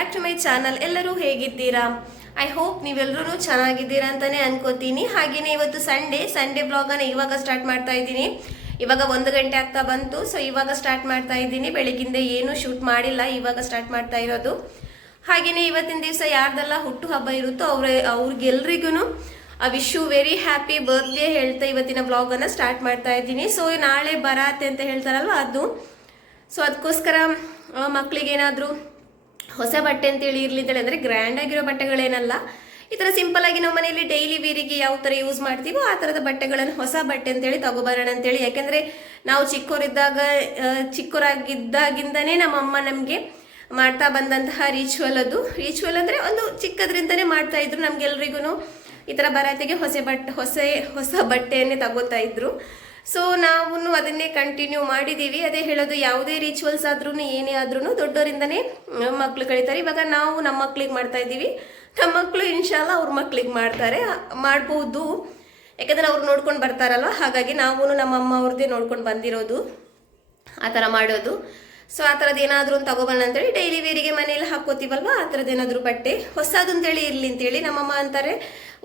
Back to my channel. ಎಲ್ಲರೂ ಹೇಗಿದ್ದೀರಾ? I hope ನೀವೆಲ್ಲರೂ ಚೆನ್ನಾಗಿದ್ದೀರಾ ಅಂತಾನೆ ಅನ್ಕೋತೀನಿ. ಹಾಗೆಯೇ ಇವತ್ತು ಸಂಡೇ ಬ್ಲಾಗನ್ನು ಇವಾಗ ಸ್ಟಾರ್ಟ್ ಮಾಡ್ತಾ ಇದ್ದೀನಿ. ಇವಾಗ 1 ಗಂಟೆ ಆಗ್ತಾ ಬಂತು. ಸೊ ಇವಾಗ ಸ್ಟಾರ್ಟ್ ಮಾಡ್ತಾ ಇದ್ದೀನಿ. ಬೆಳಗಿಂದ ಏನು ಶೂಟ್ ಮಾಡಿಲ್ಲ, ಇವಾಗ ಸ್ಟಾರ್ಟ್ ಮಾಡ್ತಾ ಇರೋದು. ಹಾಗೆಯೇ ಇವತ್ತಿನ ದಿವಸ ಯಾರ್ದೆಲ್ಲ ಹುಟ್ಟು ಹಬ್ಬ ಇರುತ್ತೋ ಅವ್ರಿಗೆಲ್ರಿಗೂ wish you very happy birthday ಹೇಳ್ತಾ ಇವತ್ತಿನ ಬ್ಲಾಗನ್ನು ಸ್ಟಾರ್ಟ್ ಮಾಡ್ತಾ ಇದ್ದೀನಿ. ಸೊ ನಾಳೆ ಬರಾತೆ ಅಂತ ಹೇಳ್ತಾರಲ್ವ ಅದು. ಸೊ ಅದಕ್ಕೋಸ್ಕರ ಮಕ್ಕಳಿಗೇನಾದರೂ ಹೊಸ ಬಟ್ಟೆ ಅಂತೇಳಿ ಇರಲಿ ಅಂತೇಳಿ, ಅಂದರೆ ಗ್ರ್ಯಾಂಡ್ ಆಗಿರೋ ಬಟ್ಟೆಗಳೇನಲ್ಲ, ಈ ಥರ ಸಿಂಪಲ್ ಆಗಿ ನಾವು ಮನೆಯಲ್ಲಿ ಡೈಲಿ ವೇರಿಗೆ ಯಾವ ಥರ ಯೂಸ್ ಮಾಡ್ತೀವೋ ಆ ಥರದ ಬಟ್ಟೆಗಳನ್ನು ಹೊಸ ಬಟ್ಟೆ ಅಂತೇಳಿ ತಗೋಬರೋಣ ಅಂತೇಳಿ. ಯಾಕೆಂದರೆ ನಾವು ಚಿಕ್ಕವರಾಗಿದ್ದಾಗಿಂದನೇ ನಮ್ಮಮ್ಮ ನಮಗೆ ಮಾಡ್ತಾ ಬಂದಂತಹ ರಿಚುವಲ್ ಅಂದರೆ ಒಂದು ಚಿಕ್ಕದ್ರಿಂದನೇ ಮಾಡ್ತಾ ಇದ್ರು. ನಮ್ಗೆಲ್ರಿಗೂ ಈ ಥರ ಬರಾತಿಗೆ ಹೊಸ ಬಟ್ಟೆಯನ್ನೇ ತಗೋತಾ ಇದ್ರು. ಸೊ ನಾವು ಅದನ್ನೇ ಕಂಟಿನ್ಯೂ ಮಾಡಿದ್ದೀವಿ. ಅದೇ ಹೇಳೋದು, ಯಾವುದೇ ರಿಚುವಲ್ಸ್ ಆದ್ರೂ ಏನೇ ಆದ್ರೂ ದೊಡ್ಡವರಿಂದನೇ ಮಕ್ಳು ಕಳೀತಾರೆ. ಇವಾಗ ನಾವು ನಮ್ಮ ಮಕ್ಳಿಗೆ ಮಾಡ್ತಾ ಇದ್ದೀವಿ, ನಮ್ಮ ಮಕ್ಕಳು ಇನ್ಶಾಲ್ಲ ಅವ್ರ ಮಕ್ಳಿಗೆ ಮಾಡ್ಬೋದು. ಯಾಕಂದರೆ ಅವ್ರು ನೋಡ್ಕೊಂಡು ಬರ್ತಾರಲ್ವ, ಹಾಗಾಗಿ ನಾವು ನಮ್ಮ ಅಮ್ಮ ಅವ್ರದ್ದೇ ನೋಡ್ಕೊಂಡು ಬಂದಿರೋದು ಆ ಥರ ಮಾಡೋದು. ಸೊ ಆ ಥರದ್ದು ಏನಾದರೂ ಒಂದು ತಗೊಬರೋಣ ಅಂತೇಳಿ ಡೈಲಿ ವೇರಿಗೆ ಮನೇಲಿ ಹಾಕೋತೀವಲ್ವ, ಆ ಥರದ್ದು ಏನಾದರೂ ಬಟ್ಟೆ ಹೊಸದು ಅಂತೇಳಿ ಇರಲಿ ಅಂತೇಳಿ. ನಮ್ಮಮ್ಮ ಅಂತಾರೆ,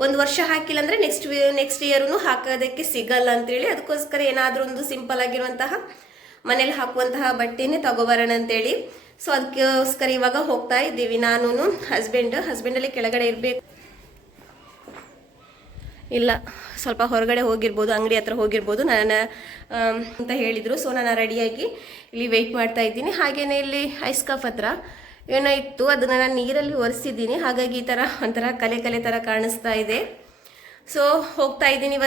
1 ವರ್ಷ ಹಾಕಿಲ್ಲ ಅಂದರೆ ನೆಕ್ಸ್ಟ್ ಇಯರ್ನು ಹಾಕೋದಕ್ಕೆ ಸಿಗಲ್ಲ ಅಂತೇಳಿ. ಅದಕ್ಕೋಸ್ಕರ ಏನಾದರೂ ಒಂದು ಸಿಂಪಲ್ ಆಗಿರುವಂತಹ ಮನೇಲಿ ಹಾಕುವಂತಹ ಬಟ್ಟೆನೇ ತಗೊಬರೋಣ ಅಂತೇಳಿ. ಸೊ ಅದಕ್ಕೋಸ್ಕರ ಇವಾಗ ಹೋಗ್ತಾ ಇದ್ದೀವಿ. ನಾನು ಹಸ್ಬೆಂಡಲ್ಲಿ ಕೆಳಗಡೆ ಇರಬೇಕು, ಇಲ್ಲ ಸ್ವಲ್ಪ ಹೊರಗಡೆ ಹೋಗಿರ್ಬೋದು, ಅಂಗಡಿ ಹತ್ರ ಹೋಗಿರ್ಬೋದು ನಾನು ಅಂತ ಹೇಳಿದರು. ಸೊ ನಾನು ರೆಡಿಯಾಗಿ ಇಲ್ಲಿ ವೆಯ್ಟ್ ಮಾಡ್ತಾ ಇದ್ದೀನಿ. ಹಾಗೆಯೇ ಇಲ್ಲಿ ಐಸ್ ಕಫ್ ಹತ್ರ ಏನೋ ಇತ್ತು, ಅದನ್ನು ನಾನು ನೀರಲ್ಲಿ ಒರೆಸಿದ್ದೀನಿ. ಹಾಗಾಗಿ ಈ ಥರ ಒಂಥರ ಕಲೆ ಥರ ಕಾಣಿಸ್ತಾ ಇದೆ. ಸೊ ಹೋಗ್ತಾ ಇದ್ದೀನಿ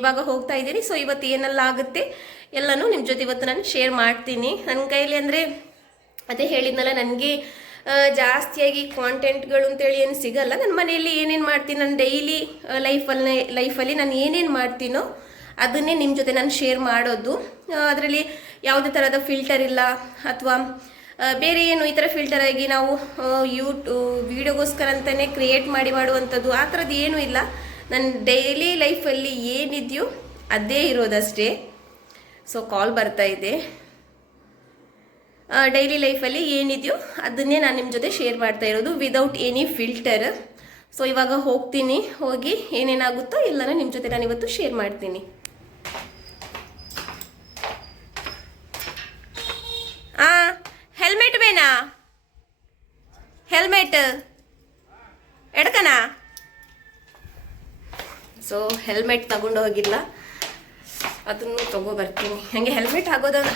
ಇವಾಗ ಹೋಗ್ತಾ ಇದ್ದೀನಿ. ಸೊ ಇವತ್ತು ಏನೆಲ್ಲ ಆಗುತ್ತೆ ಎಲ್ಲನೂ ನಿಮ್ಮ ಜೊತೆ ಇವತ್ತು ನಾನು ಶೇರ್ ಮಾಡ್ತೀನಿ. ನನ್ನ ಕೈಲಿ ಅಂದರೆ ಅದೇ ಹೇಳಿದ್ನಲ್ಲ, ನನಗೆ ಜಾಸ್ತಿಯಾಗಿ ಕಾಂಟೆಂಟ್ಗಳು ಅಂತೇಳಿ ಏನು ಸಿಗಲ್ಲ. ನನ್ನ ಮನೆಯಲ್ಲಿ ಏನೇನು ಮಾಡ್ತೀನಿ, ನಾನು ಡೈಲಿ ಲೈಫಲ್ಲಿ ನಾನು ಏನೇನು ಮಾಡ್ತೀನೋ ಅದನ್ನೇ ನಿಮ್ಮ ಜೊತೆ ನಾನು ಶೇರ್ ಮಾಡೋದು. ಅದರಲ್ಲಿ ಯಾವುದೇ ಥರದ ಫಿಲ್ಟರ್ ಇಲ್ಲ, ಅಥವಾ ಬೇರೆ ಏನು ಈ ಥರ ಫಿಲ್ಟರ್ ಆಗಿ ನಾವು ವಿಡಿಯೋಗೋಸ್ಕರ ಅಂತಲೇ ಕ್ರಿಯೇಟ್ ಮಾಡುವಂಥದ್ದು ಆ ಥರದ್ದು ಏನೂ ಇಲ್ಲ. ನನ್ನ ಡೈಲಿ ಲೈಫಲ್ಲಿ ಏನಿದೆಯೋ ಅದೇ ಇರೋದಷ್ಟೇ. ಸೊ ಕಾಲ್ ಬರ್ತಾ ಇದೆ. ಡೈಲಿ ಲೈಫಲ್ಲಿ ಏನಿದೆಯೋ ಅದನ್ನೇ ನಾನು ನಿಮ್ಮ ಜೊತೆ ಶೇರ್ ಮಾಡ್ತಾ ಇರೋದು ವಿದೌಟ್ ಎನಿ ಫಿಲ್ಟರ್. ಸೊ ಇವಾಗ ಹೋಗಿ ಏನೇನಾಗುತ್ತೋ ಎಲ್ಲನೂ ನಿಮ್ಮ ಜೊತೆ ನಾನು ಇವತ್ತು ಶೇರ್ ಮಾಡ್ತೀನಿ. ಹೆಲ್ಮೆಟ್ ಬೇನಾ? ಹೆಲ್ಮೆಟ್ ಎಡ್ಕನಾ? ಸೊ ಹೆಲ್ಮೆಟ್ ತಗೊಂಡು ಹೋಗಿಲ್ಲ, ಅದನ್ನು ತಗೋಬರ್ತೀನಿ. ಹಾಗೆ ಹೆಲ್ಮೆಟ್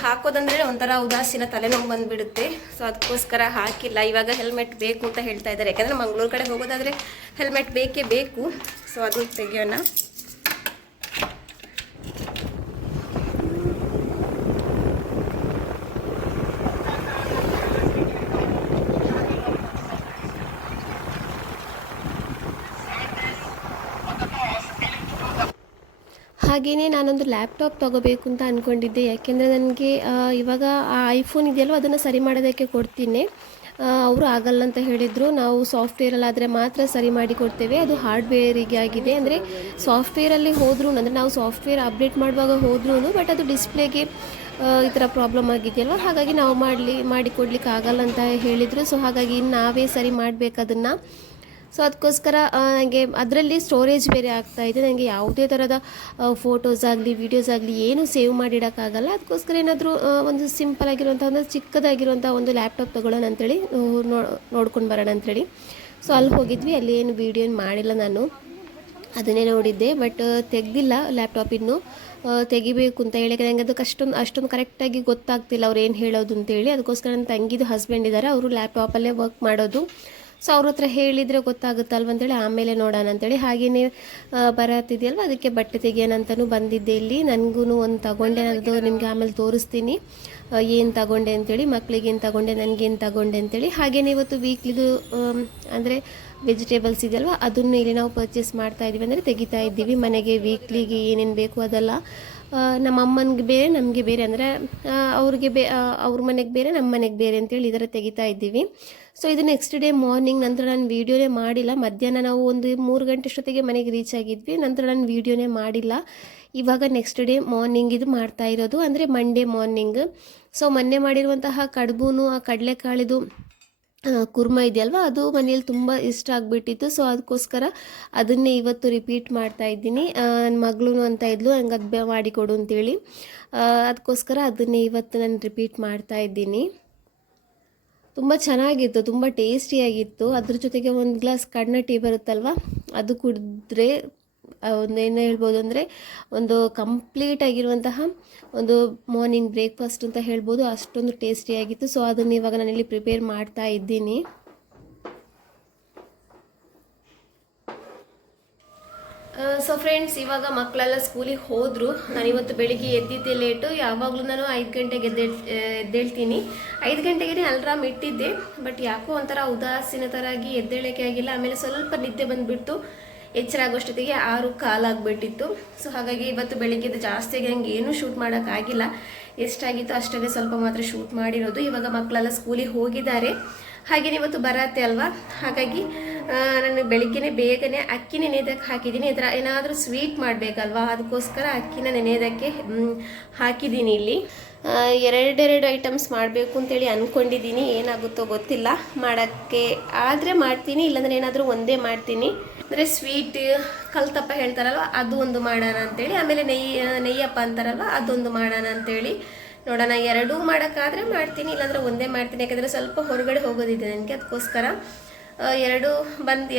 ಹಾಕೋದಂದ್ರೆ ಒಂಥರ ಉದಾಸೀನ, ತಲೆನೋವು ಬಂದುಬಿಡುತ್ತೆ. ಸೊ ಅದಕ್ಕೋಸ್ಕರ ಹಾಕಿಲ್ಲ. ಇವಾಗ ಹೆಲ್ಮೆಟ್ ಬೇಕು ಅಂತ ಹೇಳ್ತಾ ಇದ್ದಾರೆ. ಯಾಕಂದರೆ ಮಂಗಳೂರು ಕಡೆ ಹೋಗೋದಾದರೆ ಹೆಲ್ಮೆಟ್ ಬೇಕೇ ಬೇಕು. ಸೊ ಅದು ತೆಗಿಯೋಣ. ಹಾಗೆಯೇ ನಾನೊಂದು ಲ್ಯಾಪ್ಟಾಪ್ ತೊಗೋಬೇಕು ಅಂತ ಅಂದ್ಕೊಂಡಿದ್ದೆ. ಯಾಕೆಂದರೆ ನನಗೆ ಇವಾಗ ಆ ಐಫೋನ್ ಇದೆಯಲ್ವ ಅದನ್ನು ಸರಿ ಮಾಡೋದಕ್ಕೆ ಕೊಡ್ತೀನಿ. ಅವರು ಆಗಲ್ಲ ಅಂತ ಹೇಳಿದರು. ನಾವು ಸಾಫ್ಟ್ವೇರಲ್ಲಾದರೆ ಮಾತ್ರ ಸರಿ ಮಾಡಿ ಕೊಡ್ತೇವೆ, ಅದು ಹಾರ್ಡ್ವೇರಿಗೆ ಆಗಿದೆ. ಅಂದರೆ ಸಾಫ್ಟ್ವೇರಲ್ಲಿ ಹೋದ್ರೂ, ಅಂದರೆ ನಾವು ಸಾಫ್ಟ್ವೇರ್ ಅಪ್ಡೇಟ್ ಮಾಡುವಾಗ ಹೋದ್ರೂ ಬಟ್ ಅದು ಡಿಸ್ಪ್ಲೇಗೆ ಈ ಥರ ಪ್ರಾಬ್ಲಮ್ ಆಗಿದೆಯಲ್ವ, ಹಾಗಾಗಿ ನಾವು ಮಾಡಿಕೊಡ್ಲಿಕ್ಕೆ ಆಗಲ್ಲ ಅಂತ ಹೇಳಿದರು. ಸೊ ಹಾಗಾಗಿ ನಾವೇ ಸರಿ ಮಾಡಬೇಕು ಅದನ್ನು. ಸೊ ಅದಕ್ಕೋಸ್ಕರ ನನಗೆ ಅದರಲ್ಲಿ ಸ್ಟೋರೇಜ್ ಬೇರೆ ಆಗ್ತಾಯಿದೆ. ನನಗೆ ಯಾವುದೇ ಥರದ ಫೋಟೋಸ್ ಆಗಲಿ ವೀಡಿಯೋಸ್ ಆಗಲಿ ಏನು ಸೇವ್ ಮಾಡಿಡೋಕ್ಕಾಗಲ್ಲ. ಅದಕ್ಕೋಸ್ಕರ ಏನಾದರೂ ಒಂದು ಸಿಂಪಲ್ ಆಗಿರುವಂಥ ಒಂದು ಚಿಕ್ಕದಾಗಿರುವಂಥ ಒಂದು ಲ್ಯಾಪ್ಟಾಪ್ ತೊಗೊಳ್ಳೋಣ ಅಂಥೇಳಿ ನೋಡ್ಕೊಂಡು ಬರೋಣ ಅಂಥೇಳಿ. ಸೊ ಅಲ್ಲಿ ಹೋಗಿದ್ವಿ. ಅಲ್ಲಿ ಏನು ವೀಡಿಯೋ ಮಾಡಿಲ್ಲ, ನಾನು ಅದನ್ನೇ ನೋಡಿದ್ದೆ. ಬಟ್ ತೆಗೆದಿಲ್ಲ ಲ್ಯಾಪ್ಟಾಪ್, ಇನ್ನೂ ತೆಗಿಬೇಕು ಅಂತ ಹೇಳಿ. ನನಗೆ ಅದಕ್ಕೆ ಅಷ್ಟೊಂದು ಕರೆಕ್ಟಾಗಿ ಗೊತ್ತಾಗ್ತಿಲ್ಲ ಅವ್ರು ಏನು ಹೇಳೋದು ಅಂತೇಳಿ. ಅದಕ್ಕೋಸ್ಕರ ನನ್ನ ತಂಗಿದು ಹಸ್ಬೆಂಡ್ ಇದ್ದಾರೆ, ಅವರು ಲ್ಯಾಪ್ಟಾಪಲ್ಲೇ ವರ್ಕ್ ಮಾಡೋದು. ಸೊ ಅವ್ರ ಹತ್ರ ಹೇಳಿದರೆ ಗೊತ್ತಾಗುತ್ತಲ್ವ ಅಂತೇಳಿ ಆಮೇಲೆ ನೋಡೋಣ ಅಂತೇಳಿ. ಹಾಗೆಯೇ ಬರತ್ತಿದೆಯಲ್ವ, ಅದಕ್ಕೆ ಬಟ್ಟೆ ತೆಗಿಯೋಣ ಅಂತಲೂ ಬಂದಿದ್ದೆ ಇಲ್ಲಿ. ನನಗೂ ಒಂದು ತಗೊಂಡೆ, ಅದು ನಿಮಗೆ ಆಮೇಲೆ ತೋರಿಸ್ತೀನಿ ಏನು ತಗೊಂಡೆ ಅಂತೇಳಿ. ಮಕ್ಕಳಿಗೆ ಏನು ತಗೊಂಡೆ, ನನಗೇನು ತಗೊಂಡೆ ಅಂತೇಳಿ. ಹಾಗೆಯೇ ಇವತ್ತು ವೀಕ್ಲಿದು ಅಂದರೆ ವೆಜಿಟೇಬಲ್ಸ್ ಇದೆಯಲ್ವ ಅದನ್ನು ಇಲ್ಲಿ ನಾವು ಪರ್ಚೇಸ್ ಮಾಡ್ತಾಯಿದ್ದೀವಿ, ಅಂದರೆ ತೆಗಿತಾ ಇದ್ದೀವಿ. ಮನೆಗೆ ವೀಕ್ಲಿಗೆ ಏನೇನು ಬೇಕು ಅದೆಲ್ಲ ನಮ್ಮ ಅಮ್ಮನಿಗೆ ಬೇರೆ ನಮಗೆ ಬೇರೆ, ಅಂದರೆ ಅವ್ರ ಮನೆಗೆ ಬೇರೆ ನಮ್ಮ ಮನೆಗೆ ಬೇರೆ ಅಂತೇಳಿ ಇದರ ತೆಗಿತಾ ಇದ್ದೀವಿ. ಸೊ ಇದು ನೆಕ್ಸ್ಟ್ ಡೇ ಮಾರ್ನಿಂಗ್. ನಂತರ ನಾನು ವೀಡಿಯೋನೇ ಮಾಡಿಲ್ಲ. ಮಧ್ಯಾಹ್ನ ನಾವು ಒಂದು 3 ಗಂಟೆ ಅಷ್ಟೊತ್ತಿಗೆ ಮನೆಗೆ ರೀಚ್ ಆಗಿದ್ವಿ. ನಂತರ ನಾನು ವೀಡಿಯೋನೇ ಮಾಡಿಲ್ಲ. ಇವಾಗ ನೆಕ್ಸ್ಟ್ ಡೇ ಮಾರ್ನಿಂಗ್ ಇದು ಮಾಡ್ತಾ ಇರೋದು, ಅಂದರೆ ಮಂಡೇ ಮಾರ್ನಿಂಗ್. ಸೊ ಮೊನ್ನೆ ಮಾಡಿರುವಂತಹ ಕಡುಬು, ಆ ಕಡಲೆಕಾಳಿದು ಕುರ್ಮ ಇದೆಯಲ್ವ ಅದು ಮನೇಲಿ ತುಂಬ ಇಷ್ಟ ಆಗಿಬಿಟ್ಟಿತ್ತು. ಸೊ ಅದಕ್ಕೋಸ್ಕರ ಅದನ್ನೇ ಇವತ್ತು ರಿಪೀಟ್ ಮಾಡ್ತಾ ಇದ್ದೀನಿ. ನನ್ನ ಮಗಳು ಅಂತ ಇದ್ಲು ನಂಗೆ ಅದು ಮಾಡಿಕೊಡು ಅಂತೇಳಿ, ಅದಕ್ಕೋಸ್ಕರ ಅದನ್ನೇ ಇವತ್ತು ನಾನು ರಿಪೀಟ್ ಮಾಡ್ತಾ ಇದ್ದೀನಿ. ತುಂಬ ಚೆನ್ನಾಗಿತ್ತು, ತುಂಬ ಟೇಸ್ಟಿಯಾಗಿತ್ತು. ಅದ್ರ ಜೊತೆಗೆ ಒಂದು ಗ್ಲಾಸ್ ಕಣ್ಣ ಟೀ ಬರುತ್ತಲ್ವ, ಅದು ಕುಡಿದ್ರೆ ಒಂದೇನು ಹೇಳ್ಬೋದು ಅಂದರೆ ಒಂದು ಕಂಪ್ಲೀಟ್ ಆಗಿರುವಂತಹ ಒಂದು ಮಾರ್ನಿಂಗ್ ಬ್ರೇಕ್ಫಾಸ್ಟ್ ಅಂತ ಹೇಳ್ಬೋದು, ಅಷ್ಟೊಂದು ಟೇಸ್ಟಿಯಾಗಿತ್ತು. ಸೊ ಅದನ್ನು ಇವಾಗ ನಾನಿಲ್ಲಿ ಪ್ರಿಪೇರ್ ಮಾಡ್ತಾ ಇದ್ದೀನಿ. ಸೊ ಫ್ರೆಂಡ್ಸ್, ಇವಾಗ ಮಕ್ಕಳೆಲ್ಲ ಸ್ಕೂಲಿಗೆ ಹೋದರು. ನಾನಿವತ್ತು ಬೆಳಿಗ್ಗೆ ಎದ್ದಿದ್ದೆ ಲೇಟು. ಯಾವಾಗಲೂ ನಾನು 5 ಗಂಟೆಗೆ ಎದ್ದೇಳ್ತೀನಿ. 5 ಗಂಟೆಗೆ ಅಲ್ರಾಮ್ ಇಟ್ಟಿದ್ದೆ, ಬಟ್ ಯಾಕೋ ಒಂಥರ ಉದಾಸೀನ ಥರ ಆಗಿ ಎದ್ದೇಳಕ್ಕೆ ಆಗಿಲ್ಲ. ಆಮೇಲೆ ಸ್ವಲ್ಪ ನಿದ್ದೆ ಬಂದುಬಿಟ್ಟು ಎಚ್ಚರ ಆಗೋಷ್ಟೊತ್ತಿಗೆ 6 ಕಾಲು ಆಗಿಬಿಟ್ಟಿತ್ತು. ಸೊ ಹಾಗಾಗಿ ಇವತ್ತು ಬೆಳಿಗ್ಗೆ ಜಾಸ್ತಿಯಾಗಿ ನಂಗೆ ಏನೂ ಶೂಟ್ ಮಾಡೋಕ್ಕಾಗಿಲ್ಲ. ಎಷ್ಟಾಗಿತ್ತು ಅಷ್ಟೇ ಸ್ವಲ್ಪ ಮಾತ್ರ ಶೂಟ್ ಮಾಡಿರೋದು. ಇವಾಗ ಮಕ್ಕಳೆಲ್ಲ ಸ್ಕೂಲಿಗೆ ಹೋಗಿದ್ದಾರೆ. ಹಾಗೆಯೇ ಇವತ್ತು ಬರತ್ತೆ ಅಲ್ವಾ, ಹಾಗಾಗಿ ನಾನು ಬೆಳಿಗ್ಗೆನೇ ಬೇಗನೆ ಅಕ್ಕಿ ನೆನೆಯೋದಕ್ಕೆ ಹಾಕಿದ್ದೀನಿ. ಇದರ ಏನಾದರೂ ಸ್ವೀಟ್ ಮಾಡಬೇಕಲ್ವಾ, ಅದಕ್ಕೋಸ್ಕರ ಅಕ್ಕಿನ ನೆನೆಯೋದಕ್ಕೆ ಹಾಕಿದ್ದೀನಿ. ಇಲ್ಲಿ ಎರಡೆರಡು ಐಟಮ್ಸ್ ಮಾಡಬೇಕು ಅಂತೇಳಿ ಅಂದ್ಕೊಂಡಿದ್ದೀನಿ. ಏನಾಗುತ್ತೋ ಗೊತ್ತಿಲ್ಲ. ಮಾಡೋಕ್ಕೆ ಆದರೆ ಮಾಡ್ತೀನಿ, ಇಲ್ಲಾಂದರೆ ಏನಾದರೂ ಒಂದೇ ಮಾಡ್ತೀನಿ. ಅಂದರೆ ಸ್ವೀಟ್ ಕಲ್ತಪ್ಪ ಹೇಳ್ತಾರಲ್ವ, ಅದು ಒಂದು ಮಾಡೋಣ ಅಂತೇಳಿ, ಆಮೇಲೆ ನೆಯ್ಯಪ್ಪ ಅಂತಾರಲ್ವ, ಅದೊಂದು ಮಾಡೋಣ ಅಂತೇಳಿ ನೋಡೋಣ. ಎರಡೂ ಮಾಡೋಕ್ಕಾದರೆ ಮಾಡ್ತೀನಿ, ಇಲ್ಲಾಂದರೆ ಒಂದೇ ಮಾಡ್ತೀನಿ. ಯಾಕಂದರೆ ಸ್ವಲ್ಪ ಹೊರಗಡೆ ಹೋಗೋದಿದೆ ನನಗೆ, ಅದಕ್ಕೋಸ್ಕರ ಎರಡು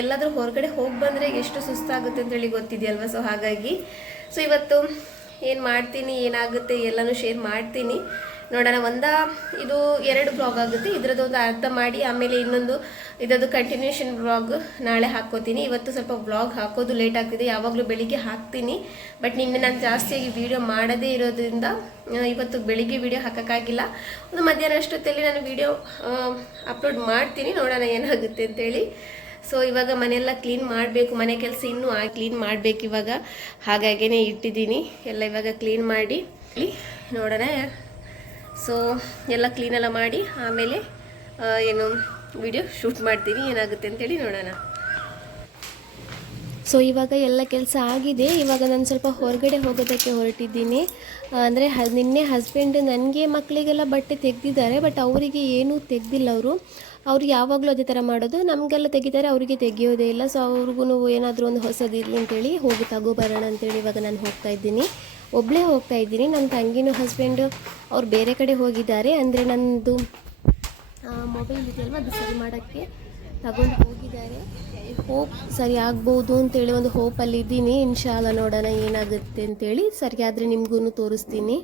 ಎಲ್ಲಾದರೂ ಹೊರಗಡೆ ಹೋಗಿ ಬಂದರೆ ಎಷ್ಟು ಸುಸ್ತಾಗುತ್ತೆ ಅಂತೇಳಿ ಗೊತ್ತಿದೆಯಲ್ವ. ಸೊ ಹಾಗಾಗಿ ಇವತ್ತು ಏನು ಮಾಡ್ತೀನಿ, ಏನಾಗುತ್ತೆ ಎಲ್ಲನೂ ಶೇರ್ ಮಾಡ್ತೀನಿ. ನೋಡೋಣ. ಇದು 2 ಬ್ಲಾಗ್ ಆಗುತ್ತೆ. ಇದರದ್ದೊಂದು ಅರ್ಥ ಮಾಡಿ ಆಮೇಲೆ ಇನ್ನೊಂದು ಇದರದ್ದು ಕಂಟಿನ್ಯೂಷನ್ ಬ್ಲಾಗ್ ನಾಳೆ ಹಾಕ್ಕೋತೀನಿ. ಇವತ್ತು ಸ್ವಲ್ಪ ಬ್ಲಾಗ್ ಹಾಕೋದು ಲೇಟ್ ಆಗ್ತಿದೆ. ಯಾವಾಗಲೂ ಬೆಳಿಗ್ಗೆ ಹಾಕ್ತೀನಿ, ಬಟ್ ನಿನ್ನೆ ನಾನು ಜಾಸ್ತಿಯಾಗಿ ವೀಡಿಯೋ ಮಾಡದೇ ಇರೋದ್ರಿಂದ ಇವತ್ತು ಬೆಳಿಗ್ಗೆ ವೀಡಿಯೋ ಹಾಕೋಕ್ಕಾಗಿಲ್ಲ. ಒಂದು ಮಧ್ಯಾಹ್ನ ಅಷ್ಟೊತ್ತಲ್ಲಿ ನಾನು ವೀಡಿಯೋ ಅಪ್ಲೋಡ್ ಮಾಡ್ತೀನಿ. ನೋಡೋಣ ಏನಾಗುತ್ತೆ ಅಂತೇಳಿ. ಸೊ ಇವಾಗ ಮನೆಯೆಲ್ಲ ಕ್ಲೀನ್ ಮಾಡಬೇಕು. ಮನೆ ಕೆಲಸ ಇನ್ನೂ ಕ್ಲೀನ್ ಮಾಡಬೇಕು ಇವಾಗ. ಹಾಗಾಗೇ ಇಟ್ಟಿದ್ದೀನಿ ಎಲ್ಲ. ಇವಾಗ ಕ್ಲೀನ್ ಮಾಡಿ ನೋಡೋಣ. ಸೊ ಎಲ್ಲ ಕ್ಲೀನೆಲ್ಲ ಮಾಡಿ ಆಮೇಲೆ ಏನು ವಿಡಿಯೋ ಶೂಟ್ ಮಾಡ್ತೀನಿ, ಏನಾಗುತ್ತೆ ಅಂತೇಳಿ ನೋಡೋಣ. ಸೊ ಇವಾಗ ಎಲ್ಲ ಕೆಲಸ ಆಗಿದೆ. ಇವಾಗ ನಾನು ಸ್ವಲ್ಪ ಹೊರಗಡೆ ಹೋಗೋದಕ್ಕೆ ಹೊರಟಿದ್ದೀನಿ. ಅಂದರೆ ನಿನ್ನೆ ಹಸ್ಬೆಂಡ್ ನನಗೆ ಮಕ್ಕಳಿಗೆಲ್ಲ ಬಟ್ಟೆ ತೆಗೆದಿದ್ದಾರೆ, ಬಟ್ ಅವರಿಗೆ ಏನೂ ತೆಗೆದಿಲ್ಲ. ಅವರು ಯಾವಾಗಲೂ ಅದೇ ಥರ ಮಾಡೋದು. ನಮಗೆಲ್ಲ ತೆಗಿತಾರೆ, ಅವರಿಗೆ ತೆಗಿಯೋದೇ ಇಲ್ಲ. ಸೊ ಅವ್ರಿಗೂ ಏನಾದರೂ ಒಂದು ಹೊಸದಿರಲಿ ಅಂತೇಳಿ ಹೋಗಿ ತಗೋಬರೋಣ ಅಂತೇಳಿ ಇವಾಗ ನಾನು ಹೋಗ್ತಾ ಇದ್ದೀನಿ. ಒಬ್ಬಳೇ ಹೋಗ್ತಾ ಇದ್ದೀನಿ. ನನ್ನ ತಂಗಿನೂ ಹಸ್ಬೆಂಡು ಅವ್ರು ಬೇರೆ ಕಡೆ ಹೋಗಿದ್ದಾರೆ. ಅಂದರೆ ನನ್ನದು ಮೊಬೈಲ್ ಇದೆಯಲ್ವ, ಅದು ಸರಿ ಮಾಡೋಕ್ಕೆ ತಗೊಂಡು ಹೋಗಿದ್ದಾರೆ. ಹೋಪ್ ಸರಿ ಆಗ್ಬೋದು ಅಂತೇಳಿ ಒಂದು ಹೋಪಲ್ಲಿ ಇದ್ದೀನಿ. ಇನ್ಶಾಲ್ಲ ನೋಡೋಣ ಏನಾಗುತ್ತೆ ಅಂತೇಳಿ. ಸರಿ ಆದರೆ ನಿಮಗೂ ತೋರಿಸ್ತೀನಿ.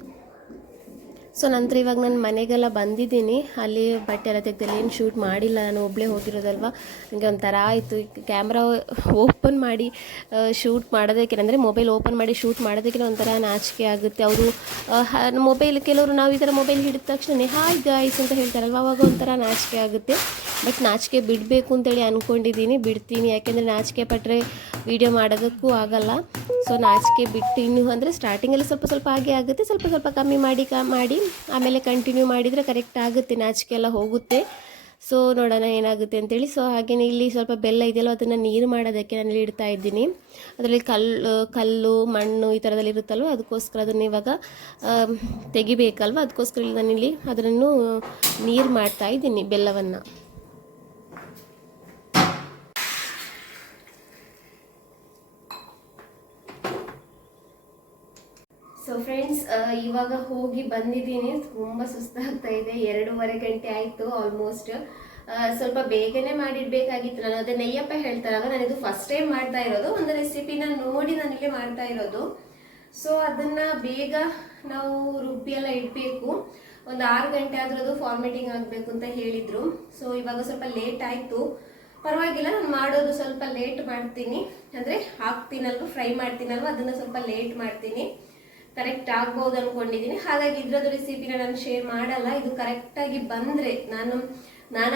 ಸೊ ನಂತರ ಇವಾಗ ನಾನು ಮನೆಗೆಲ್ಲ ಬಂದಿದ್ದೀನಿ. ಅಲ್ಲಿ ಬಟ್ಟೆ ಎಲ್ಲ ತೆಗೆದಲ್ಲಿ ಏನು ಶೂಟ್ ಮಾಡಿಲ್ಲ, ನಾನು ಒಬ್ಬಳೇ ಹೋಗಿರೋದಲ್ವ. ನನಗೆ ಒಂಥರ ಆಯಿತು. ಕ್ಯಾಮ್ರಾ ಓಪನ್ ಮಾಡಿ ಶೂಟ್ ಮಾಡೋದಕ್ಕೆ, ಅಂದರೆ ಮೊಬೈಲ್ ಓಪನ್ ಮಾಡಿ ಶೂಟ್ ಮಾಡೋದಕ್ಕೆ ಒಂಥರ ನಾಚಿಕೆ ಆಗುತ್ತೆ. ಅವರು ಮೊಬೈಲ್ ಕೆಲವರು ನಾವು ಈ ಥರ ಮೊಬೈಲ್ ಹಿಡಿದ ತಕ್ಷಣ ಹಾಯ್ ಗಾಯ್ಸ್ ಅಂತ ಹೇಳ್ತಾರಲ್ವ, ಆವಾಗ ಒಂಥರ ನಾಚಿಕೆ ಆಗುತ್ತೆ. ಬಟ್ ನಾಚಿಕೆ ಬಿಡಬೇಕು ಅಂತೇಳಿ ಅಂದ್ಕೊಂಡಿದ್ದೀನಿ, ಬಿಡ್ತೀನಿ. ಯಾಕೆಂದರೆ ನಾಚಿಕೆ ಪಟ್ಟರೆ ವೀಡಿಯೋ ಮಾಡೋದಕ್ಕೂ ಆಗಲ್ಲ. ಸೊ ನಾಚಿಕೆ ಬಿಟ್ಟು ಇನ್ನೂ ಅಂದರೆ ಸ್ಟಾರ್ಟಿಂಗಲ್ಲಿ ಸ್ವಲ್ಪ ಹಾಗೆ ಆಗುತ್ತೆ, ಸ್ವಲ್ಪ ಕಮ್ಮಿ ಮಾಡಿ ಆಮೇಲೆ ಕಂಟಿನ್ಯೂ ಮಾಡಿದರೆ ಕರೆಕ್ಟ್ ಆಗುತ್ತೆ, ನಾಚಿಕೆ ಎಲ್ಲ ಹೋಗುತ್ತೆ. ಸೊ ನೋಡೋಣ ಏನಾಗುತ್ತೆ ಅಂತೇಳಿ. ಸೊ ಹಾಗೆಯೇ ಇಲ್ಲಿ ಸ್ವಲ್ಪ ಬೆಲ್ಲ ಇದೆಯಲ್ಲ, ಅದನ್ನು ನೀರು ಮಾಡೋದಕ್ಕೆ ನಾನು ಇಡ್ತಾ ಇದ್ದೀನಿ. ಅದರಲ್ಲಿ ಕಲ್ಲು ಮಣ್ಣು ಈ ಥರದಲ್ಲಿ ಇರುತ್ತಲ್ವ, ಅದಕ್ಕೋಸ್ಕರ ಅದನ್ನು ಇವಾಗ ತೆಗಿಬೇಕಲ್ವ, ಅದಕ್ಕೋಸ್ಕರ ನಾನಿಲ್ಲಿ ಅದನ್ನು ನೀರು ಮಾಡ್ತಾ ಇದ್ದೀನಿ, ಬೆಲ್ಲವನ್ನು. ಸೊ ಫ್ರೆಂಡ್ಸ್, ಇವಾಗ ಹೋಗಿ ಬಂದಿದ್ದೀನಿ. ತುಂಬ ಸುಸ್ತಾಗ್ತಾ ಇದೆ. 2:30 ಗಂಟೆ ಆಯಿತು ಆಲ್ಮೋಸ್ಟ್. ಸ್ವಲ್ಪ ಬೇಗನೆ ಮಾಡಿಡಬೇಕಾಗಿತ್ತು. ನಾನು ಅದೇ ನೆಯ್ಯಪ್ಪ ಹೇಳ್ತಾರಲ್ಲ, ನಾನಿದು ಫಸ್ಟ್ ಟೈಮ್ ಮಾಡ್ತಾ ಇರೋದು. ಒಂದು ರೆಸಿಪಿನ ನೋಡಿ ನಾನಿಲ್ಲೇ ಮಾಡ್ತಾ ಇರೋದು. ಸೊ ಅದನ್ನು ಬೇಗ ನಾವು ರುಬ್ಬಿ ಎಲ್ಲ ಇಡಬೇಕು. ಒಂದು 6 ಗಂಟೆ ಆದರೂ ಅದು ಫಾರ್ಮೇಟಿಂಗ್ ಆಗಬೇಕು ಅಂತ ಹೇಳಿದರು. ಸೊ ಇವಾಗ ಸ್ವಲ್ಪ ಲೇಟ್ ಆಯಿತು, ಪರವಾಗಿಲ್ಲ. ನಾನು ಮಾಡೋದು ಸ್ವಲ್ಪ ಲೇಟ್ ಮಾಡ್ತೀನಿ. ಅಂದರೆ ಹಾಕ್ತೀನಲ್ವ, ಫ್ರೈ ಮಾಡ್ತೀನಲ್ವ, ಅದನ್ನು ಸ್ವಲ್ಪ ಲೇಟ್ ಮಾಡ್ತೀನಿ. ಕರೆಕ್ಟ್ ಆಗ್ಬೋದು ಅಂದ್ಕೊಂಡಿದ್ದೀನಿ. ಹಾಗಾಗಿ ಇದ್ರದ್ದು ರೆಸಿಪಿನ ನಾನು ಶೇರ್ ಮಾಡಲ್ಲ. ಇದು ಕರೆಕ್ಟಾಗಿ ಬಂದರೆ, ನಾನು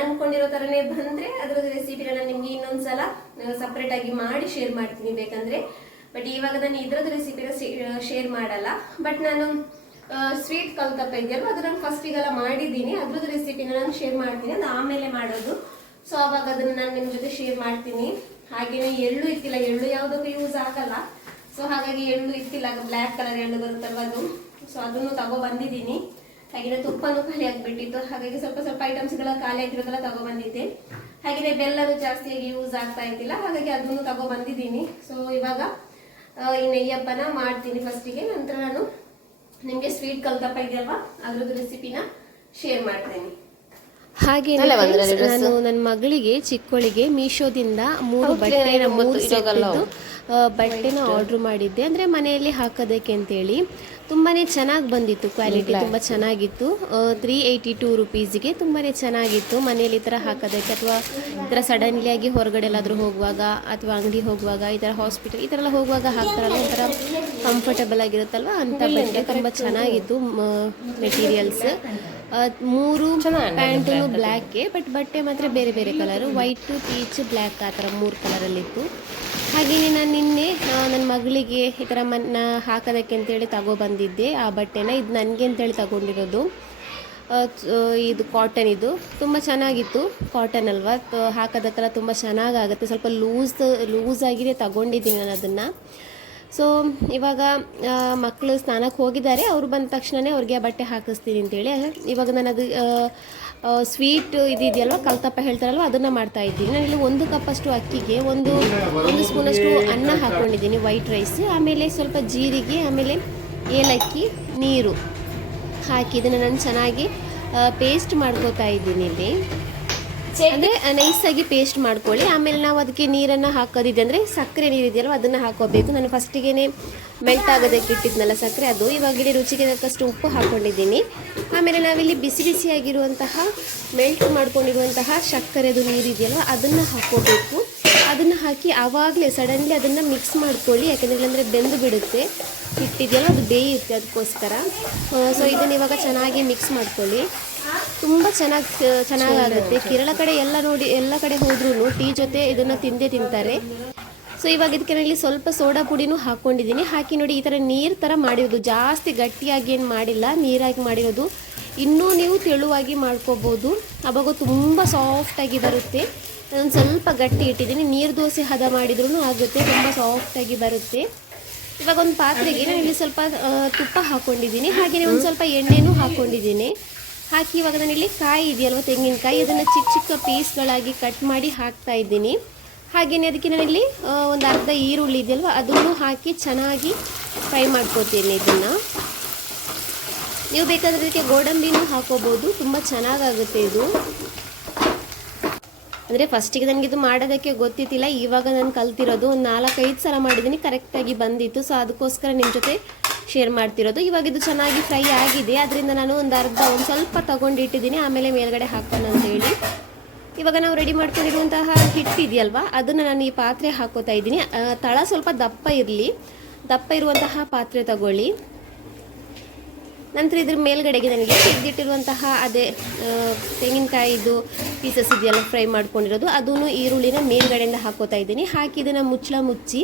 ಅಂದ್ಕೊಂಡಿರೋ ಥರನೇ ಬಂದರೆ ಅದರದ್ದು ರೆಸಿಪಿನ ನಾನು ನಿಮಗೆ ಇನ್ನೊಂದ್ಸಲ ಸಪ್ರೇಟಾಗಿ ಮಾಡಿ ಶೇರ್ ಮಾಡ್ತೀನಿ ಬೇಕಂದರೆ. ಬಟ್ ಇವಾಗ ನಾನು ಇದ್ರದ್ದು ರೆಸಿಪಿನ ಶೇರ್ ಮಾಡಲ್ಲ. ಬಟ್ ನಾನು ಸ್ವೀಟ್ ಕಲ್ತಪ್ಪ ಇದೆಯಲ್ವ, ಅದು ನಾನು ಫಸ್ಟಿಗೆಲ್ಲ ಮಾಡಿದ್ದೀನಿ. ಅದ್ರದ್ದು ರೆಸಿಪಿನ ನಾನು ಶೇರ್ ಮಾಡ್ತೀನಿ, ಅದು ಆಮೇಲೆ ಮಾಡೋದು. ಸೊ ಅವಾಗ ಅದನ್ನು ನಾನು ನಿಮ್ಮ ಜೊತೆ ಶೇರ್ ಮಾಡ್ತೀನಿ. ಹಾಗೆಯೇ ಎಳ್ಳು ಇತ್ತಿಲ್ಲ, ಎಳ್ಳು ಯಾವುದಕ್ಕೂ ಯೂಸ್ ಆಗಲ್ಲ. ಸೊ ಹಾಗಾಗಿ ಎಳ್ಳು ಇತ್ತಿಲ್ಲ, ಬ್ಲ್ಯಾಕ್ ಕಲರ್ ಎಳ್ಳು ಬರುತ್ತಲ್ವ ಅದು. ಸೊ ಅದನ್ನು ತಗೋ ಬಂದಿದ್ದೀನಿ. ಹಾಗೆ ತುಪ್ಪನೂ ಖಾಲಿ ಆಗಿಬಿಟ್ಟಿತ್ತು, ಹಾಗಾಗಿ ಸ್ವಲ್ಪ ಸ್ವಲ್ಪ ಐಟಮ್ಸ್ಗಳ ಖಾಲಿ ಆಗಿರೋದೆಲ್ಲ ತಗೊಬಂದಿದ್ದೆ. ಹಾಗೆ ಬೆಲ್ಲನು ಜಾಸ್ತಿಯಾಗಿ ಯೂಸ್ ಆಗ್ತಾ ಇದ್ದಿಲ್ಲ, ಹಾಗಾಗಿ ಅದನ್ನು ತಗೊಬಂದಿದ್ದೀನಿ. ಸೊ ಇವಾಗ ಈ ನೆಯ್ಯಪ್ಪನ ಮಾಡ್ತೀನಿ ಫಸ್ಟಿಗೆ, ನಂತರ ನಾನು ನಿಮಗೆ ಸ್ವೀಟ್ ಕಲ್ತಪ್ಪ ಇದೆಯಲ್ವಾ ಅದ್ರದ್ದು ರೆಸಿಪಿನ ಶೇರ್ ಮಾಡ್ತೇನೆ. ಹಾಗೆ ನಾನು ನನ್ನ ಮಗಳಿಗೆ ಚಿಕ್ಕವಳಿಗೆ ಮೀಶೋದಿಂದ 3 ಬಟ್ಟೆನ ಆರ್ಡ್ರ್ ಮಾಡಿದ್ದೆ, ಅಂದರೆ ಮನೆಯಲ್ಲಿ ಹಾಕೋದಕ್ಕೆ ಅಂತೇಳಿ. ತುಂಬಾ ಚೆನ್ನಾಗಿ ಬಂದಿತ್ತು, ಕ್ವಾಲಿಟಿ ತುಂಬ ಚೆನ್ನಾಗಿತ್ತು. 382 ರುಪೀಸ್ಗೆ ತುಂಬಾ ಚೆನ್ನಾಗಿತ್ತು. ಮನೆಯಲ್ಲಿ ಈ ಥರ ಹಾಕೋದಕ್ಕೆ ಅಥವಾ ಈ ಥರ ಸಡನ್ಲಿ ಆಗಿ ಹೊರಗಡೆ ಎಲ್ಲಾದರೂ ಹೋಗುವಾಗ ಅಥವಾ ಅಂಗಡಿ ಹೋಗುವಾಗ ಈ ಥರ ಹಾಸ್ಪಿಟಲ್ ಈ ಥರ ಎಲ್ಲ ಹೋಗುವಾಗ ಹಾಕ್ತಾರಲ್ಲ, ಒಂಥರ ಕಂಫರ್ಟಬಲ್ ಆಗಿರುತ್ತಲ್ವ ಅಂತ ಬಟ್ಟೆ ತುಂಬ ಚೆನ್ನಾಗಿತ್ತು. ಮೆಟೀರಿಯಲ್ಸ್ 3 ಪ್ಯಾಂಟು ಬ್ಲ್ಯಾಕ್ಗೆ, ಬಟ್ ಬಟ್ಟೆ ಮಾತ್ರ ಬೇರೆ ಬೇರೆ ಕಲರು, ವೈಟು, ಪೀಚ್, ಬ್ಲ್ಯಾಕ್ ಆ ಥರ 3 ಕಲರಲ್ಲಿತ್ತು. ಹಾಗೆಯೇ ನಾನು ನಿನ್ನೆ ನನ್ನ ಮಗಳಿಗೆ ಈ ಥರ ಹಾಕೋದಕ್ಕೆ ಅಂತೇಳಿ ತಗೊಬಂದಿದ್ದೆ ಆ ಬಟ್ಟೆನ. ಇದು ನನಗೆ ಅಂತೇಳಿ ತಗೊಂಡಿರೋದು. ಇದು ಕಾಟನ್, ಇದು ತುಂಬ ಚೆನ್ನಾಗಿತ್ತು. ಕಾಟನ್ ಅಲ್ವಾ, ಹಾಕೋದಕ್ಕೆಲ್ಲ ತುಂಬ ಚೆನ್ನಾಗಾಗುತ್ತೆ. ಸ್ವಲ್ಪ ಲೂಸ್ ಆಗಿದೆ ತಗೊಂಡಿದ್ದೀನಿ ನಾನು ಅದನ್ನು. ಸೊ ಇವಾಗ ಮಕ್ಕಳು ಸ್ನಾನಕ್ಕೆ ಹೋಗಿದ್ದಾರೆ, ಅವರು ಬಂದ ತಕ್ಷಣವೇ ಅವ್ರಿಗೆ ಆ ಬಟ್ಟೆ ಹಾಕಿಸ್ತೀನಿ ಅಂತೇಳಿ ಇವಾಗ ನಾನು ಅದು ಸ್ವೀಟ್ ಇದೆಯಲ್ವ, ಕಲ್ತಪ್ಪ ಹೇಳ್ತಾರಲ್ವ, ಅದನ್ನು ಮಾಡ್ತಾ ಇದ್ದೀನಿ. ನಾನಿಲ್ಲಿ 1 ಕಪ್ಪಷ್ಟು ಅಕ್ಕಿಗೆ ಒಂದು ಸ್ಪೂನಷ್ಟು ಅನ್ನ ಹಾಕ್ಕೊಂಡಿದ್ದೀನಿ, ವೈಟ್ ರೈಸ್, ಆಮೇಲೆ ಸ್ವಲ್ಪ ಜೀರಿಗೆ, ಆಮೇಲೆ ಏಲಕ್ಕಿ, ನೀರು ಹಾಕಿ ಇದನ್ನು ನಾನು ಚೆನ್ನಾಗಿ ಪೇಸ್ಟ್ ಮಾಡ್ಕೋತಾ ಇದ್ದೀನಿ ಇಲ್ಲಿ. ಅಂದರೆ ನೈಸಾಗಿ ಪೇಸ್ಟ್ ಮಾಡ್ಕೊಳ್ಳಿ. ಆಮೇಲೆ ನಾವು ಅದಕ್ಕೆ ನೀರನ್ನು ಹಾಕೋದಿದೆ, ಅಂದರೆ ಸಕ್ಕರೆ ನೀರು ಇದೆಯಲ್ವ ಅದನ್ನು ಹಾಕೋಬೇಕು. ನಾನು ಫಸ್ಟಿಗೆ ಮೆಲ್ಟ್ ಆಗೋದಕ್ಕೆ ಇಟ್ಟಿದ್ನಲ್ಲ ಸಕ್ಕರೆ, ಅದು ಇವಾಗ ಇಲ್ಲಿ ರುಚಿಗೆ ತಕ್ಕಷ್ಟು ಉಪ್ಪು ಹಾಕ್ಕೊಂಡಿದ್ದೀನಿ. ಆಮೇಲೆ ನಾವಿಲ್ಲಿ ಬಿಸಿ ಬಿಸಿಯಾಗಿರುವಂತಹ ಮೆಲ್ಟ್ ಮಾಡ್ಕೊಂಡಿರುವಂತಹ ಸಕ್ಕರೆದು ನೀರು ಇದೆಯಲ್ವ ಅದನ್ನು ಹಾಕ್ಕೋಬೇಕು. ಅದನ್ನು ಹಾಕಿ ಆವಾಗಲೇ ಸಡನ್ಲಿ ಅದನ್ನು ಮಿಕ್ಸ್ ಮಾಡ್ಕೊಳ್ಳಿ, ಯಾಕೆಂದರೆ ಇಲ್ಲಾಂದರೆ ಬೆಂದು ಬಿಡುತ್ತೆ, ಹಿಟ್ಟಿದೆಯಲ್ಲ ಅದು ಬೇಯುತ್ತೆ, ಅದಕ್ಕೋಸ್ಕರ. ಸೊ ಇದನ್ನು ಇವಾಗ ಚೆನ್ನಾಗಿ ಮಿಕ್ಸ್ ಮಾಡ್ಕೊಳ್ಳಿ. ತುಂಬ ಚೆನ್ನಾಗಾಗುತ್ತೆ. ಕೇರಳ ಕಡೆ ಎಲ್ಲ ಕಡೆ ಹೋದ್ರೂ ಟೀ ಜೊತೆ ಇದನ್ನು ತಿಂತಾರೆ. ಸೊ ಇವಾಗ ಇದಕ್ಕೆ ನಾನು ಇಲ್ಲಿ ಸ್ವಲ್ಪ ಸೋಡಾ ಪುಡಿನೂ ಹಾಕ್ಕೊಂಡಿದ್ದೀನಿ. ಹಾಕಿ ನೋಡಿ, ಈ ಥರ ನೀರು ಥರ ಮಾಡಿರೋದು, ಜಾಸ್ತಿ ಗಟ್ಟಿಯಾಗಿ ಏನು ಮಾಡಿಲ್ಲ, ನೀರಾಗಿ ಮಾಡಿರೋದು. ಇನ್ನೂ ನೀವು ತೆಳುವಾಗಿ ಮಾಡ್ಕೋಬೋದು, ಅವಾಗ ತುಂಬ ಸಾಫ್ಟಾಗಿ ಬರುತ್ತೆ. ನಾನು ಸ್ವಲ್ಪ ಗಟ್ಟಿ ಇಟ್ಟಿದ್ದೀನಿ, ನೀರು ದೋಸೆ ಹದ ಮಾಡಿದ್ರೂ ಆಗುತ್ತೆ, ತುಂಬ ಸಾಫ್ಟಾಗಿ ಬರುತ್ತೆ. ಇವಾಗ ಒಂದು ಪಾತ್ರೆಗೆ ನಾನು ಇಲ್ಲಿ ಸ್ವಲ್ಪ ತುಪ್ಪ ಹಾಕ್ಕೊಂಡಿದ್ದೀನಿ, ಹಾಗೆಯೇ ಒಂದು ಸ್ವಲ್ಪ ಎಣ್ಣೆನೂ ಹಾಕ್ಕೊಂಡಿದ್ದೀನಿ. ಹಾಕಿ ಇವಾಗ ನಾನಿಲ್ಲಿ ಕಾಯಿ ಇದೆಯಲ್ವ, ತೆಂಗಿನಕಾಯಿ, ಅದನ್ನು ಚಿಕ್ಕ ಚಿಕ್ಕ ಪೀಸ್ಗಳಾಗಿ ಕಟ್ ಮಾಡಿ ಹಾಕ್ತಾ ಇದ್ದೀನಿ. ಹಾಗೆಯೇ ಅದಕ್ಕೆ ನಾನಿಲ್ಲಿ ಒಂದು ಅರ್ಧ ಈರುಳ್ಳಿ ಇದೆಯಲ್ವ ಅದನ್ನು ಹಾಕಿ ಚೆನ್ನಾಗಿ ಫ್ರೈ ಮಾಡ್ಕೋತೀನಿ. ಇದನ್ನು ನೀವು ಬೇಕಾದರೆ ಅದಕ್ಕೆ ಗೋಡಂಬಿನೂ ಹಾಕೋಬೋದು, ತುಂಬ ಚೆನ್ನಾಗಾಗುತ್ತೆ ಇದು. ಅಂದರೆ ಫಸ್ಟಿಗೆ ನನಗಿದು ಮಾಡೋದಕ್ಕೆ ಗೊತ್ತಿತ್ತಿಲ್ಲ, ಇವಾಗ ನಾನು ಕಲ್ತಿರೋದು. ಒಂದು 4-5 ಸಲ ಮಾಡಿದ್ದೀನಿ, ಕರೆಕ್ಟಾಗಿ ಬಂದಿತ್ತು. ಸೊ ಅದಕ್ಕೋಸ್ಕರ ನಿಮ್ಮ ಜೊತೆ ಶೇರ್ ಮಾಡ್ತಿರೋದು. ಇವಾಗ ಇದು ಚೆನ್ನಾಗಿ ಫ್ರೈ ಆಗಿದೆ, ಅದರಿಂದ ನಾನು ಒಂದು ಸ್ವಲ್ಪ ತಗೊಂಡಿಟ್ಟಿದ್ದೀನಿ, ಆಮೇಲೆ ಮೇಲ್ಗಡೆ ಹಾಕೋಣ ಅಂತೇಳಿ. ಇವಾಗ ನಾವು ರೆಡಿ ಮಾಡ್ಕೊಂಡಿರುವಂತಹ ಹಿಟ್ಟಿದೆಯಲ್ವ ಅದನ್ನು ನಾನು ಈ ಪಾತ್ರೆ ಹಾಕೋತಾ ಇದ್ದೀನಿ. ತಳ ಸ್ವಲ್ಪ ದಪ್ಪ ಇರುವಂತಹ ಪಾತ್ರೆ ತಗೊಳ್ಳಿ. ನಂತರ ಇದ್ರ ಮೇಲ್ಗಡೆಗೆ ನನಗೆ ತೆಗೆದಿಟ್ಟಿರುವಂತಹ ಅದೇ ತೆಂಗಿನಕಾಯಿದು ಪೀಸಸ್ ಇದೆಯಲ್ಲ ಫ್ರೈ ಮಾಡ್ಕೊಂಡಿರೋದು, ಅದನ್ನು ಈರುಳ್ಳಿನ ಮೇಲ್ಗಡೆಯಿಂದ ಹಾಕೋತಾ ಇದ್ದೀನಿ. ಹಾಕಿ ಇದನ್ನು ಮುಚ್ಚಿ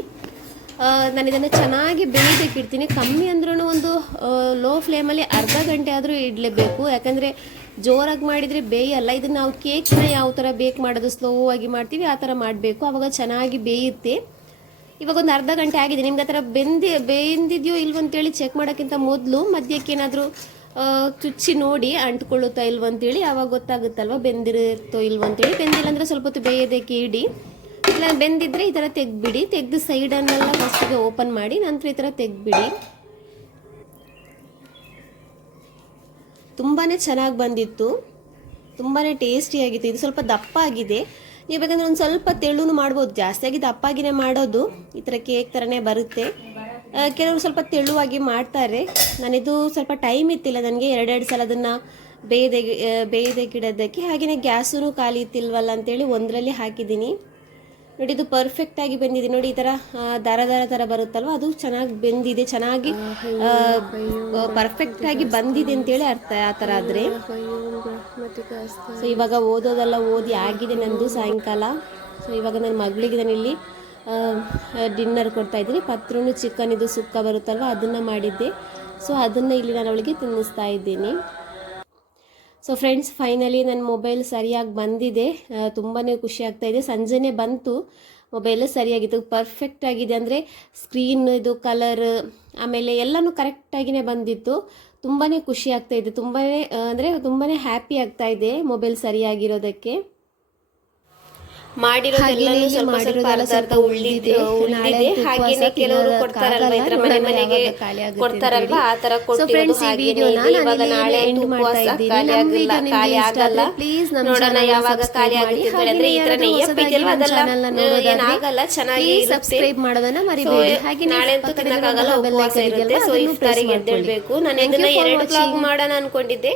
ನಾನು ಇದನ್ನು ಚೆನ್ನಾಗಿ ಬೇಯೋದಕ್ಕೆ ಇಡ್ತೀನಿ. ಕಮ್ಮಿ ಅಂದ್ರೂ ಒಂದು ಲೋ ಫ್ಲೇಮಲ್ಲಿ ಅರ್ಧ ಗಂಟೆ ಆದರೂ ಇಡಲೇಬೇಕು, ಯಾಕಂದರೆ ಜೋರಾಗಿ ಮಾಡಿದರೆ ಬೇಯಲ್ಲ. ಇದನ್ನು ನಾವು ಕೇಕ್ನ ಯಾವ ಥರ ಬೇಕ್ ಮಾಡೋದು ಸ್ಲೋ ಆಗಿ ಮಾಡ್ತೀವಿ ಆ ಥರ ಮಾಡಬೇಕು, ಆವಾಗ ಚೆನ್ನಾಗಿ ಬೇಯುತ್ತೆ. ಇವಾಗ ಒಂದು ಅರ್ಧ ಗಂಟೆ ಆಗಿದೆ. ನಿಮ್ಗೆ ಆ ಥರ ಬೆಂದಿದೆಯೋ ಇಲ್ವಂತೇಳಿ ಚೆಕ್ ಮಾಡೋಕ್ಕಿಂತ ಮೊದಲು ಮಧ್ಯಕ್ಕೆ ಏನಾದರೂ ಚುಚ್ಚಿ ನೋಡಿ ಅಂಟ್ಕೊಳ್ಳುತ್ತಾ ಇಲ್ವಂತೇಳಿ, ಆವಾಗ ಗೊತ್ತಾಗುತ್ತಲ್ವ ಬೆಂದಿರುತ್ತೋ ಇಲ್ವಂತೇಳಿ. ಬೆಂದಿಲ್ಲ ಅಂದರೆ ಸ್ವಲ್ಪ ಹೊತ್ತು ಬೇಯೋದಕ್ಕೆ ಇಡಿ, ಇಲ್ಲ ಬೆಂದಿದ್ರೆ ಈ ಥರ ತೆಗೆದು ಸೈಡನ್ನೆಲ್ಲ ಫಸ್ಟಿಗೆ ಓಪನ್ ಮಾಡಿ ನಂತರ ಈ ಥರ ತೆಗೆದ್ಬಿಡಿ. ತುಂಬಾ ಚೆನ್ನಾಗಿ ಬಂದಿತ್ತು, ತುಂಬಾ ಟೇಸ್ಟಿಯಾಗಿತ್ತು. ಇದು ಸ್ವಲ್ಪ ದಪ್ಪ ಆಗಿದೆ, ನೀವು ಬೇಕಂದರೆ ಒಂದು ಸ್ವಲ್ಪ ತೆಳುನು ಮಾಡ್ಬೋದು, ಜಾಸ್ತಿಯಾಗಿ ದಪ್ಪಾಗಿನೇ ಮಾಡೋದು. ಈ ಥರ ಕೇಕ್ ಥರನೇ ಬರುತ್ತೆ. ಕೆಲವರು ಸ್ವಲ್ಪ ತೆಳುವಾಗಿ ಮಾಡ್ತಾರೆ. ನಾನಿದು ಸ್ವಲ್ಪ ಟೈಮ್ ಇತ್ತಿಲ್ಲ ನನಗೆ, 2 ಸಲ ಅದನ್ನು ಬೇಯದಕ್ಕೆ ಇಡೋದಕ್ಕೆ. ಹಾಗೆಯೇ ಗ್ಯಾಸೂ ಖಾಲಿ ಇತ್ತಿಲ್ವಲ್ಲ ಅಂತೇಳಿ ಒಂದರಲ್ಲಿ ಹಾಕಿದ್ದೀನಿ. ನೋಡಿ ಇದು ಪರ್ಫೆಕ್ಟಾಗಿ ಬೆಂದಿದೆ. ನೋಡಿ ಈ ಥರ ದಾರ ಬರುತ್ತಲ್ವ, ಅದು ಚೆನ್ನಾಗಿ ಬೆಂದಿದೆ, ಚೆನ್ನಾಗಿ ಪರ್ಫೆಕ್ಟಾಗಿ ಬಂದಿದೆ ಅಂತೇಳಿ ಅರ್ಥ. ಆ ಥರ ಆದರೆ ಸೊ ಇವಾಗ ಓದೋದೆಲ್ಲ ಓದಿ ಆಗಿದೆ ನಂದು ಸಾಯಂಕಾಲ. ಸೊ ಇವಾಗ ನನ್ನ ಮಗಳಿಗೆ ನಾನಿಲ್ಲಿ ಡಿನ್ನರ್ ಕೊಡ್ತಾಯಿದ್ದೀನಿ. ಪತ್ರನು ಚಿಕನ್ ಇದು ಸುಕ್ಕ ಬರುತ್ತಲ್ವ ಅದನ್ನು ಮಾಡಿದ್ದೆ. ಸೊ ಅದನ್ನು ಇಲ್ಲಿ ನಾನು ಅವಳಿಗೆ ತಿನ್ನಿಸ್ತಾ ಇದ್ದೀನಿ. ಸೊ ಫ್ರೆಂಡ್ಸ್, ಫೈನಲಿ ನನ್ನ ಮೊಬೈಲ್ ಸರಿಯಾಗಿ ಬಂದಿದೆ, ತುಂಬಾ ಖುಷಿ ಆಗ್ತಾಯಿದೆ. ಸಂಜೆನೇ ಬಂತು, ಮೊಬೈಲು ಸರಿಯಾಗಿತ್ತು, ಪರ್ಫೆಕ್ಟ್ ಆಗಿದೆ. ಅಂದರೆ ಸ್ಕ್ರೀನ್ ಇದು ಕಲರ್ ಆಮೇಲೆ ಎಲ್ಲನೂ ಕರೆಕ್ಟಾಗಿಯೇ ಬಂದಿತ್ತು. ತುಂಬಾ ಖುಷಿ ಆಗ್ತಾ ಇದೆ, ತುಂಬಾ ಹ್ಯಾಪಿ ಆಗ್ತಾ ಇದೆ ಮೊಬೈಲ್ ಸರಿಯಾಗಿರೋದಕ್ಕೆ. ಮಾಡಿರೋದೆಲ್ಲನೂ ಸ್ವಲ್ಪ ಸ್ವಲ್ಪ ಅರ್ಧ ಅರ್ಧ ಉಳಿದಿದೆ. ಹಾಗೇನೆ ಕೆಲವರು ಕೊಡ್ತಾರಲ್ವಾ ಈ ತರ ಮನೆ ಮನೆಗೆ ಕೊಡ್ತಾರಲ್ವಾ, ಆ ತರ ಕೊಟ್ಟಿರೋದು ಹಾಗೇನೆ ಇದೆ. ಇವಾಗ ನಾಳೆ ಉಪವಾಸ ಖಾಲಿ ಆಗಲ್ಲ. ನೋಡೋಣ ಯಾವಾಗ ಖಾಲಿ ಆಗುತ್ತೆ ಅಂತ ಹೇಳಿದ್ರೆ ಈ ತರ ನೆಯ್ಯಪ್ಪಿದೆಯಲ್ವಾ ಅದೆಲ್ಲ ಏನಾಗಲ್ಲ, ಚೆನ್ನಾಗಿ ಸಬ್ಸ್ಕ್ರೈಬ್ ಮಾಡೋದನ್ನ ಮರಿಬೇಡಿ. ಹಾಗೆ ನಾಳೆ ಅಂತೂ ತಿನ್ನಕ್ಕಾಗಲ್ಲ, ಉಪವಾಸ ಇರುತ್ತೆ. ಸೊ ಇಫ್ತಾರಿಗೆ ಎದ್ದೇಳ್ಬೇಕು. ನಾನು ಇದನ್ನ 2 ವ್ಲಾಗ್ ಮಾಡೋಣ ಅನ್ಕೊಂಡಿದ್ದೆ.